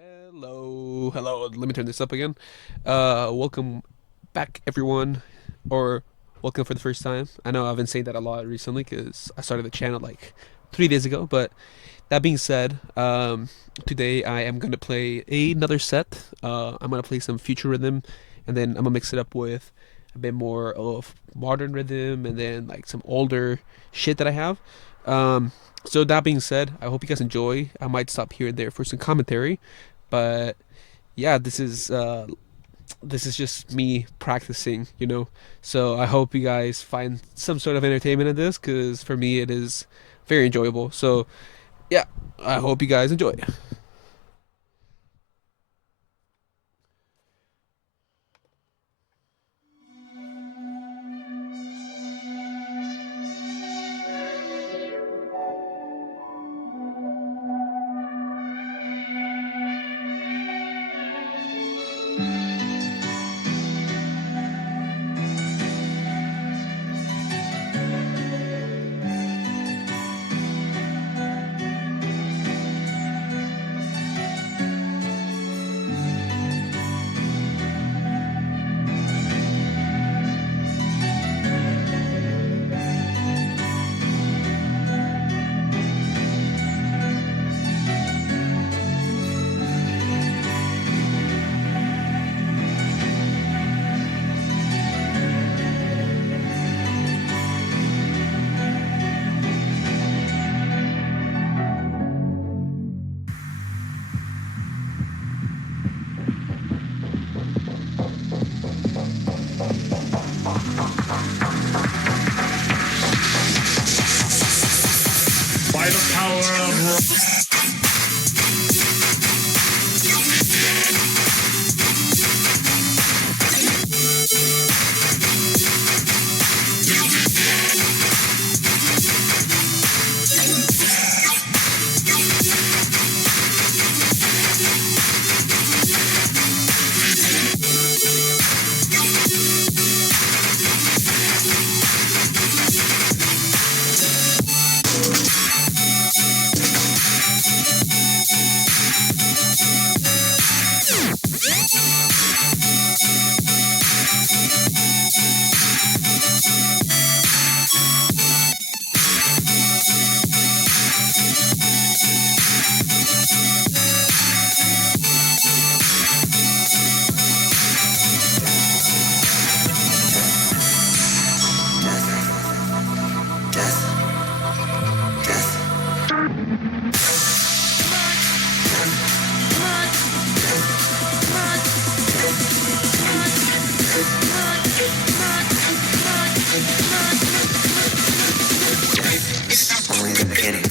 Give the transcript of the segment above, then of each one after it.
Hello. Let me turn this up again. Welcome back, everyone, or welcome for the first time. I know I've been saying that a lot recently because I started the channel like 3 days ago. But that being said, today I am gonna play another set. I'm gonna play some future rhythm, and then I'm gonna mix it up with a bit more of modern rhythm, and then like some older shit that I have. Um, so that being said, I hope you guys enjoy. I might stop here and there for some commentary, but yeah, this is just me practicing. So I hope you guys find some sort of entertainment in this, because for me it is very enjoyable. So yeah, I hope you guys enjoy. By the power of rock. Only the beginning.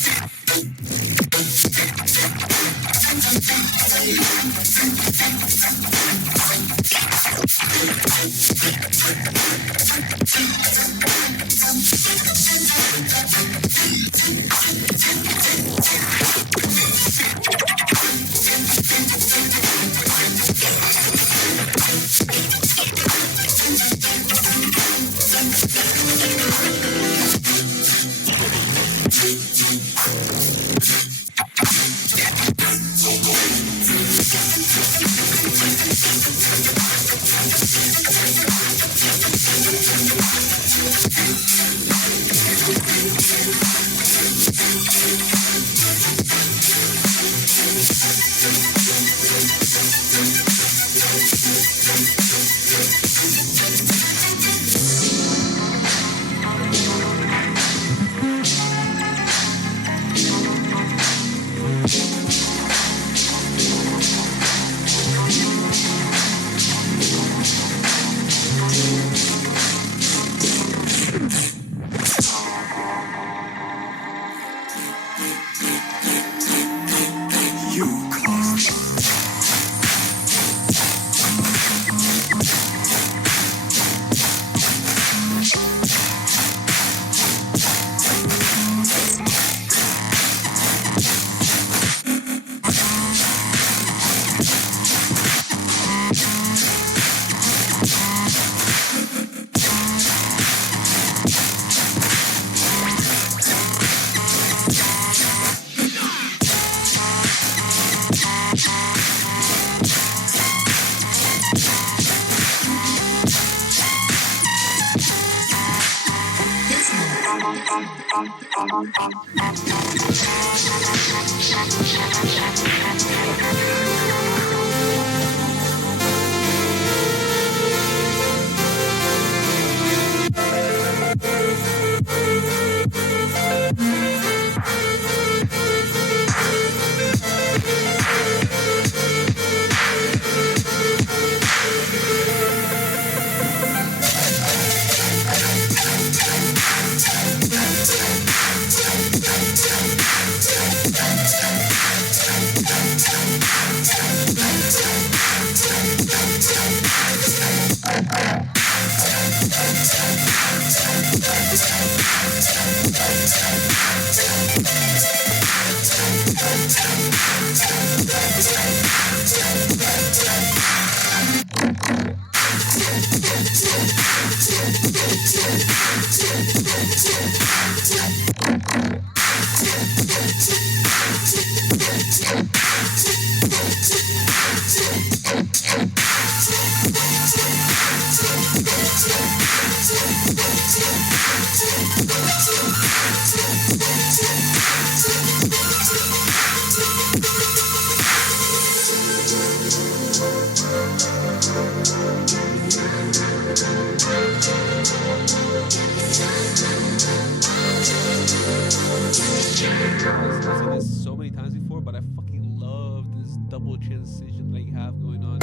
I've said this so many times before, but I fucking love this double transition that you have going on.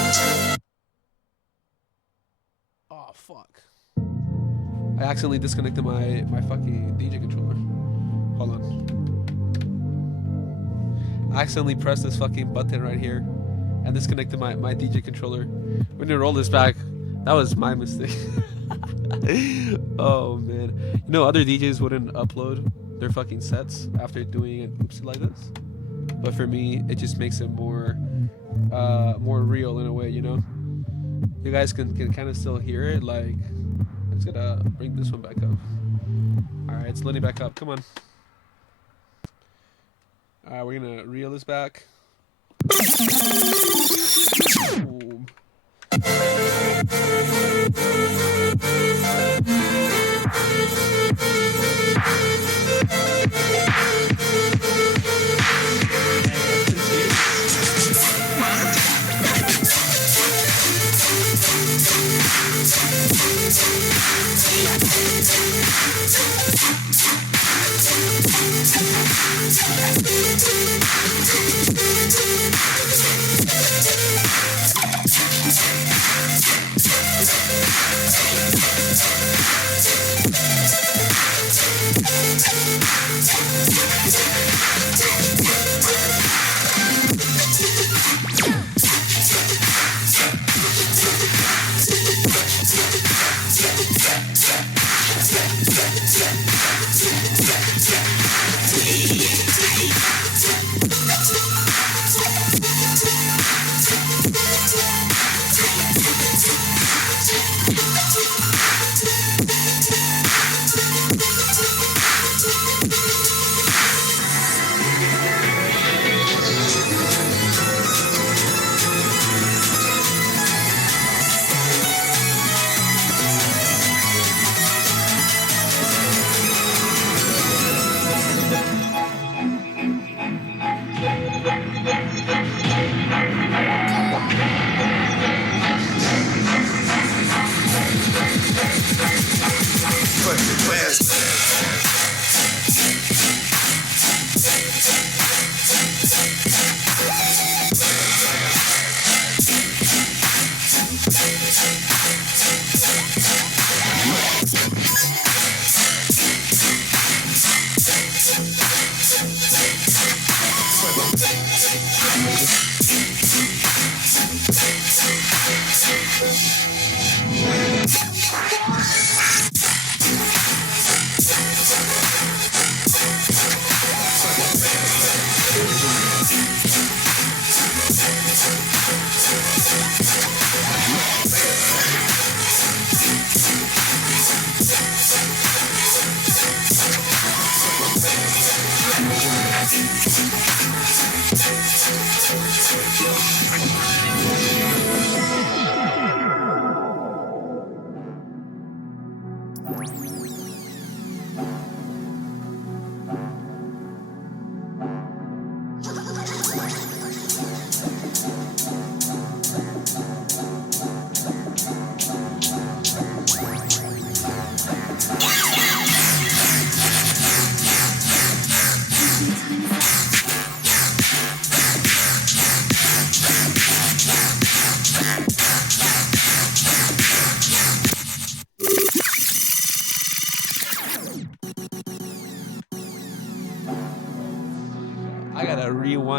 Oh fuck! I accidentally disconnected my fucking DJ controller. Hold on. I accidentally pressed this fucking button right here and disconnected my DJ controller. We need to roll this back. That was my mistake. Oh man. You know, other DJs wouldn't upload their fucking sets after doing an oopsie like this. But for me, it just makes it more real in a way, you know? You guys can kind of still hear it. Like, I'm just gonna bring this one back up. Alright, it's loading back up. Come on. Alright, we're gonna reel this back. Boom.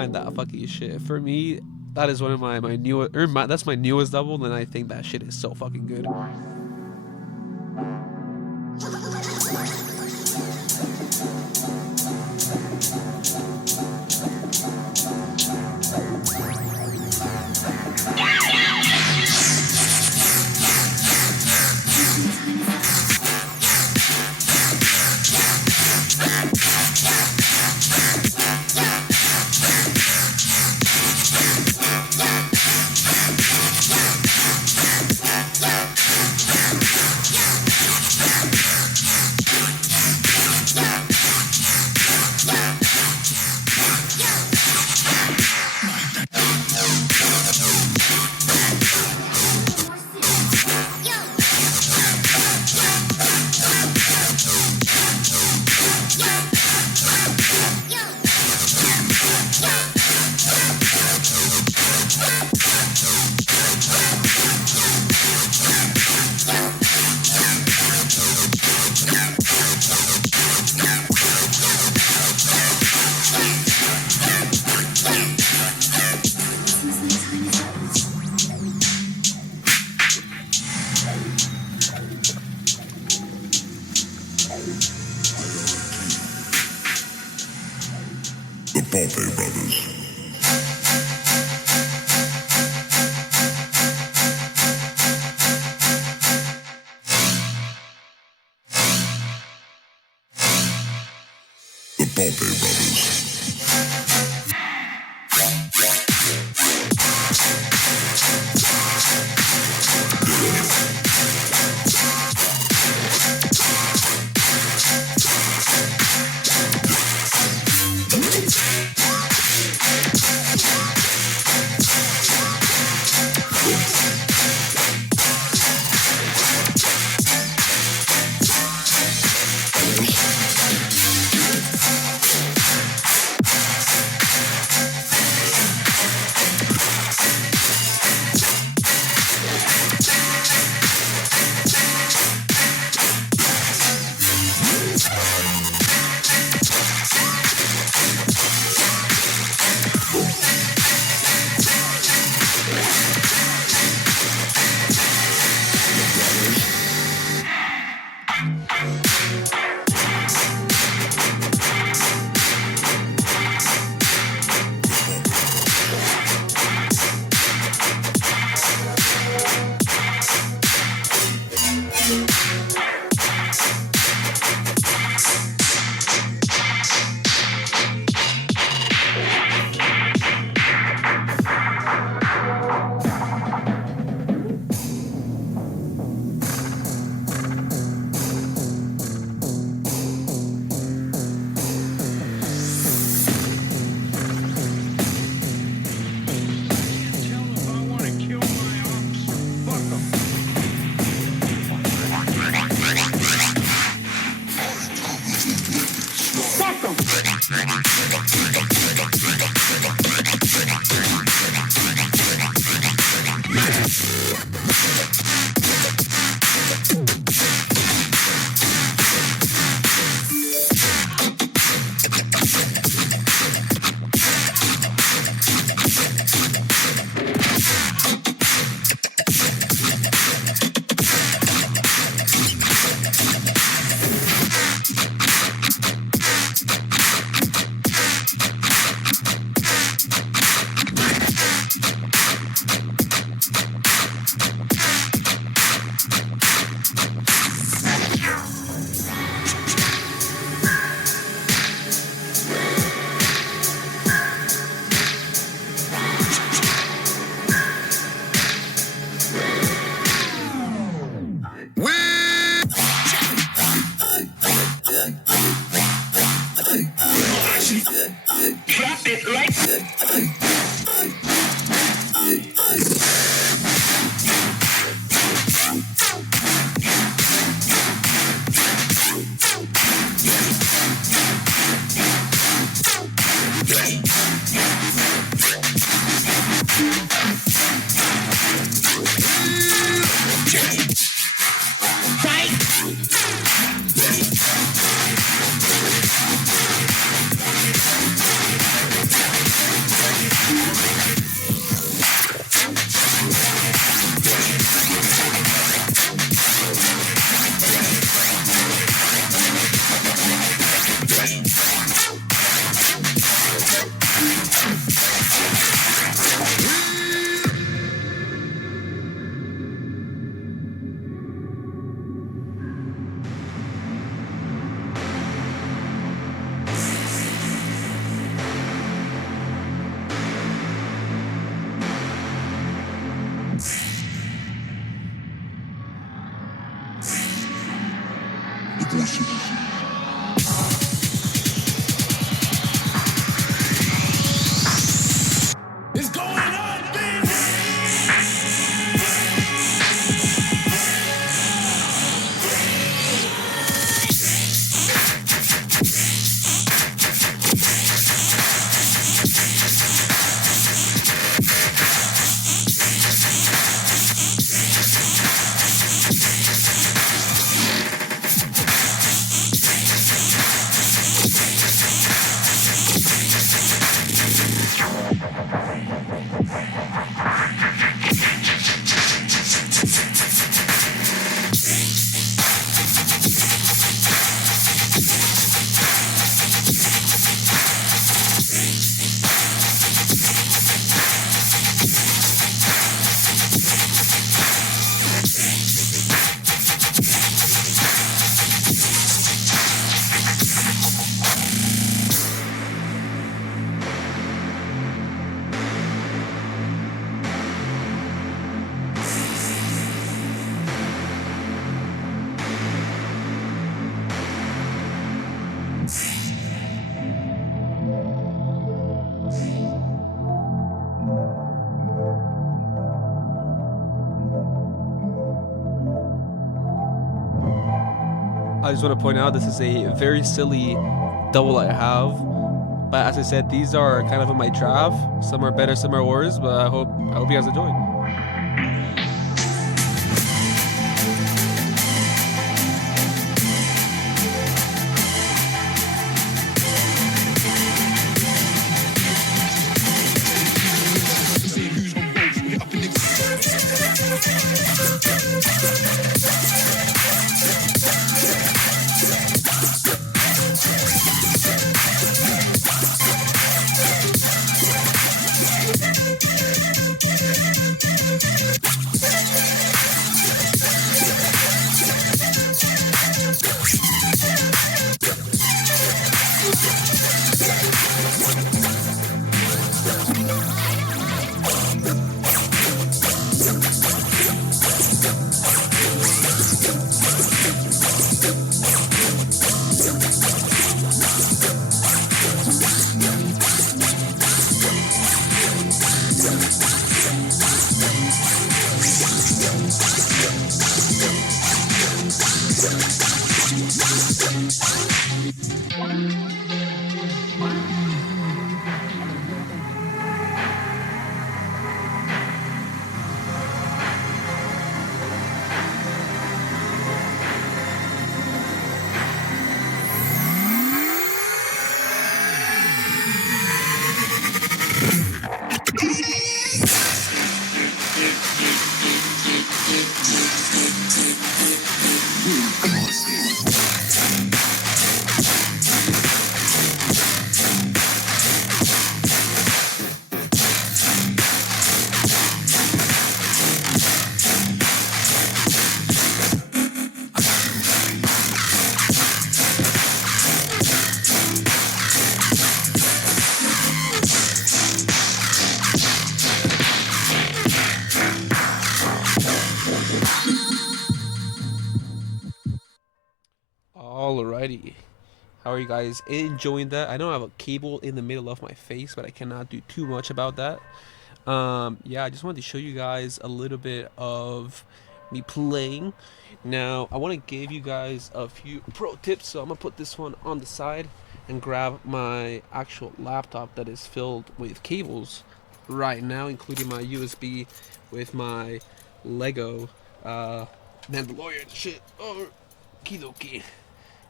find that fucking shit. For me, that is one of my new that's my newest double, and I think that shit is so fucking good. I just want to point out this is a very silly double I have. But as I said, these are kind of in my draft. Some are better, some are worse. But I hope you guys enjoy. Alrighty. How are you guys enjoying that? I know I have a cable in the middle of my face, but I cannot do too much about that. Yeah, I just wanted to show you guys a little bit of me playing. Now, I want to give you guys a few pro tips, so I'm gonna put this one on the side and grab my actual laptop that is filled with cables right now, including my USB with my Lego Mandalorian shit. Oh, kidoki.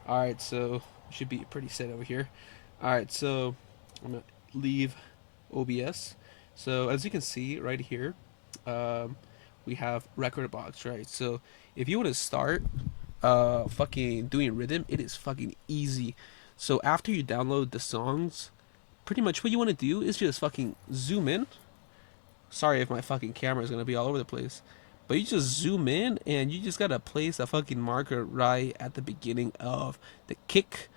Alright, so should be pretty set over here. Alright, so I'm gonna leave OBS. So as you can see right here, um, we have record box, right? So if you want to start fucking doing rhythm, it is fucking easy. So after you download the songs, pretty much what you want to do is just fucking zoom in. Sorry if my fucking camera is gonna be all over the place. But you just zoom in and you just gotta place a fucking marker right at the beginning of the kick.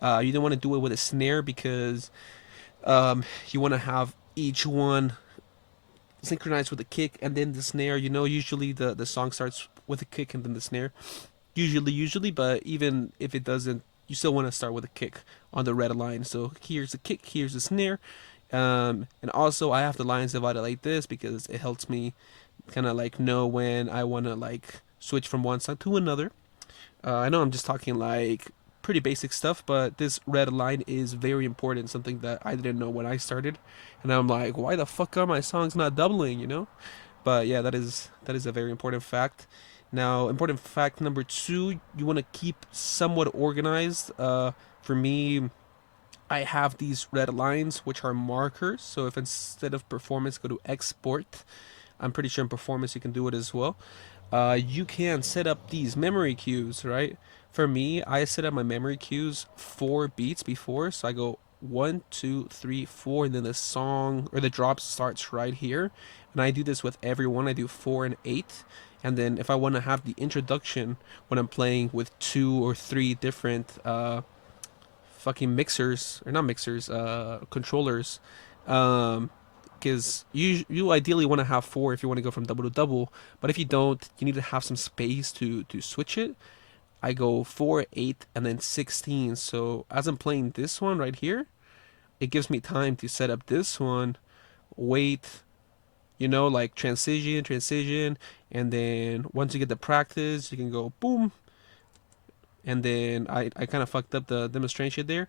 You don't want to do it with a snare because you want to have each one synchronized with the kick and then the snare. You know, usually the song starts with a kick and then the snare. Usually, but even if it doesn't, you still want to start with a kick on the red line. So here's the kick, here's the snare. And also I have the lines divided like this because it helps me kind of like know when I want to like switch from one song to another. I know I'm just talking like pretty basic stuff, but this red line is very important. Something that I didn't know when I started, and I'm like, why the fuck are my songs not doubling? You know? But yeah, that is a very important fact. Now, important fact number two, you want to keep somewhat organized. For me, I have these red lines, which are markers. So if instead of performance, go to export, I'm pretty sure in performance you can do it as well. You can set up these memory cues, right? For me, I set up my memory cues 4 beats before, so I go 1, 2, 3, 4, and then the song or the drop starts right here. And I do this with everyone. I do 4 and 8, and then if I want to have the introduction when I'm playing with 2 or 3 different fucking mixers or not mixers, controllers, because you ideally want to have 4 if you want to go from double to double, but if you don't, you need to have some space to switch it. I go 4, 8, and then 16. So as I'm playing this one right here, it gives me time to set up this one, wait, like transition, and then once you get the practice, you can go boom, and then I kind of fucked up the demonstration there.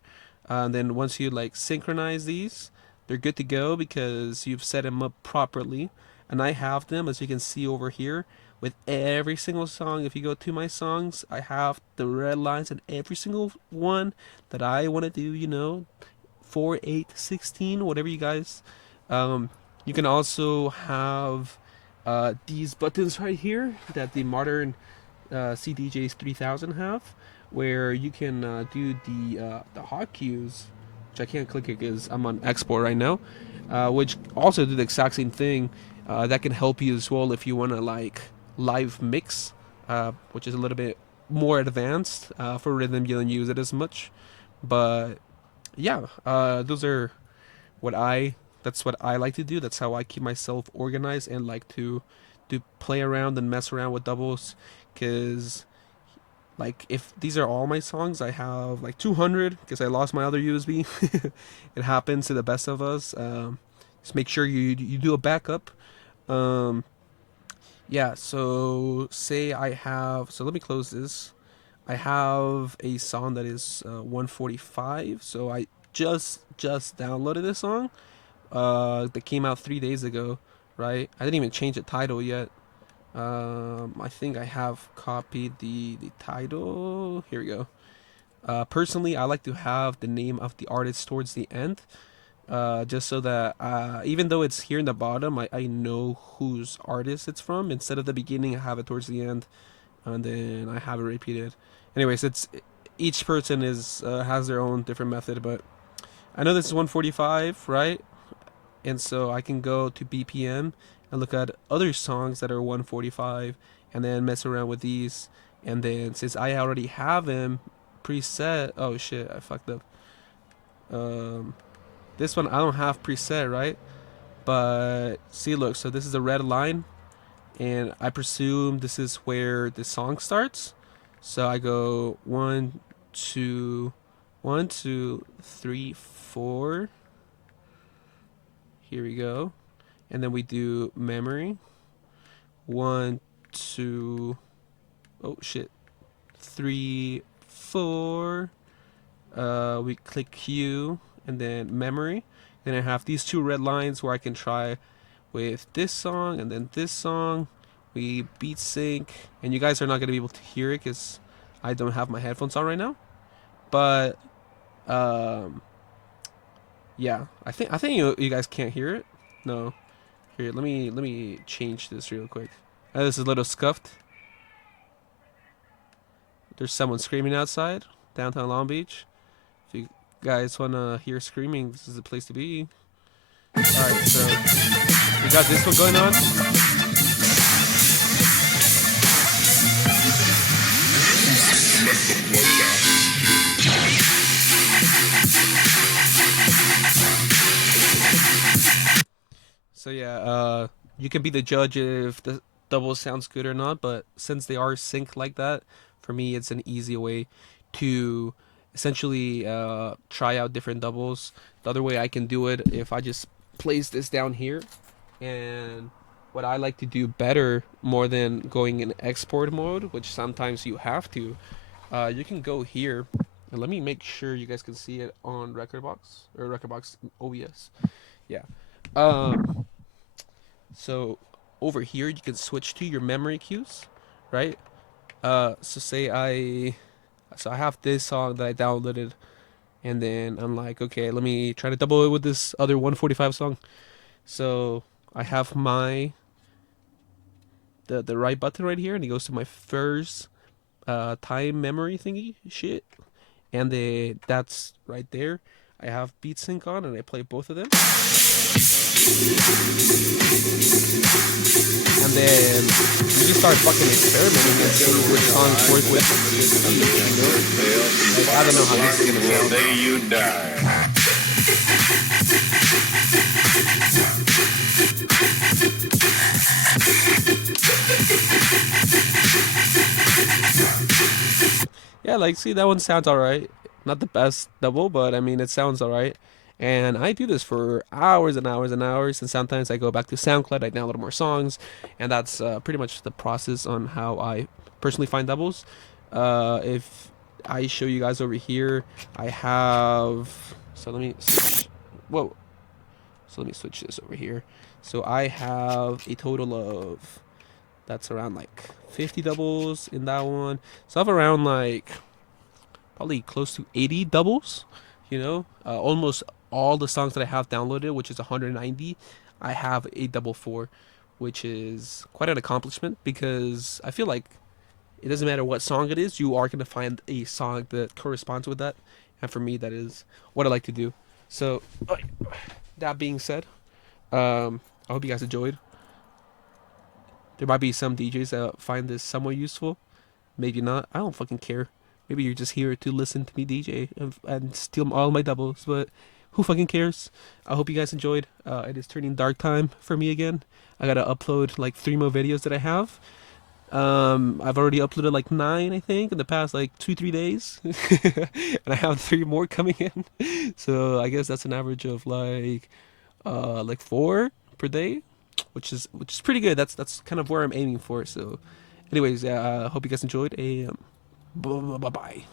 And then once you like synchronize these, they're good to go because you've set them up properly. And I have them, as you can see over here, with every single song. If you go to my songs, I have the red lines in every single one that I want to do, 4, 8, 16, whatever you guys. Um, you can also have these buttons right here that the modern CDJs 3000 have, where you can do the hotkeys, which I can't click it because I'm on export right now, which also do the exact same thing. That can help you as well if you want to like live mix, which is a little bit more advanced. For rhythm, you don't use it as much, but yeah, those are what I. That's what I like to do. That's how I keep myself organized and like to play around and mess around with doubles, because like if these are all my songs, I have like 200 because I lost my other USB. It happens to the best of us. Just make sure you do a backup. Um, yeah. So say I have. So let me close this. I have a song that is 145. So I just downloaded this song. That came out 3 days ago, right? I didn't even change the title yet. I think I have copied the title. Here we go. Personally, I like to have the name of the artist towards the end, just so that even though it's here in the bottom, I know whose artist it's from. Instead of the beginning, I have it towards the end, and then I have it repeated. Anyways, it's each person is has their own different method, but I know this is 145, right? And so I can go to BPM and look at other songs that are 145 and then mess around with these. And then since I already have them preset, oh shit, I fucked up. Um, this one I don't have preset, right? But see, look, so this is a red line, and I presume this is where the song starts. So I go one, two, 1, 2, 3, 4. Here we go. And then we do memory. One, two, oh shit, 3, 4. We click Q and then memory. Then I have these two red lines where I can try with this song and then this song. We beat sync, and you guys are not gonna be able to hear it because I don't have my headphones on right now. But um, yeah, I think you guys can't hear it. No, here let me change this real quick. This is a little scuffed. There's someone screaming outside downtown Long Beach. If you guys wanna hear screaming, this is the place to be. All right, so we got this one going on. So yeah, you can be the judge if the double sounds good or not. But since they are synced like that, for me it's an easy way to essentially try out different doubles. The other way I can do it if I just place this down here, and what I like to do better more than going in export mode, which sometimes you have to, you can go here. And let me make sure you guys can see it on Recordbox or Recordbox OBS. Yeah. Um, so over here you can switch to your memory cues, right? So say I have this song that I downloaded, and then I'm like, okay, let me try to double it with this other 145 song. So I have my the right button right here, and it goes to my first time memory thingy shit, and that's right there. I have beat sync on, and I play both of them, and then you just start fucking experimenting and seeing which songs work with like I don't know how this is gonna sound. Day you die. Yeah, like see that one sounds alright. Not the best double, but I mean it sounds alright. And I do this for hours and hours and hours, and sometimes I go back to SoundCloud, I download more songs, and that's pretty much the process on how I personally find doubles. If I show you guys over here. I have. So let me switch. Whoa. So let me switch this over here. So I have a total of, that's around like 50 doubles in that one. So I have around like probably close to 80 doubles. Almost all the songs that I have downloaded, which is 190, I have a double for, which is quite an accomplishment because I feel like it doesn't matter what song it is, you are going to find a song that corresponds with that. And for me, that is what I like to do. So, that being said, I hope you guys enjoyed. There might be some DJs that find this somewhat useful. Maybe not. I don't fucking care. Maybe you're just here to listen to me DJ and steal all my doubles, but who fucking cares? I hope you guys enjoyed. It is turning dark time for me again. I gotta upload like 3 more videos that I have. I've already uploaded like 9, I think, in the past like 2-3 days, and I have 3 more coming in. So I guess that's an average of like 4 per day, which is pretty good. That's kind of where I'm aiming for. So, anyways, yeah, I hope you guys enjoyed. Bye bye.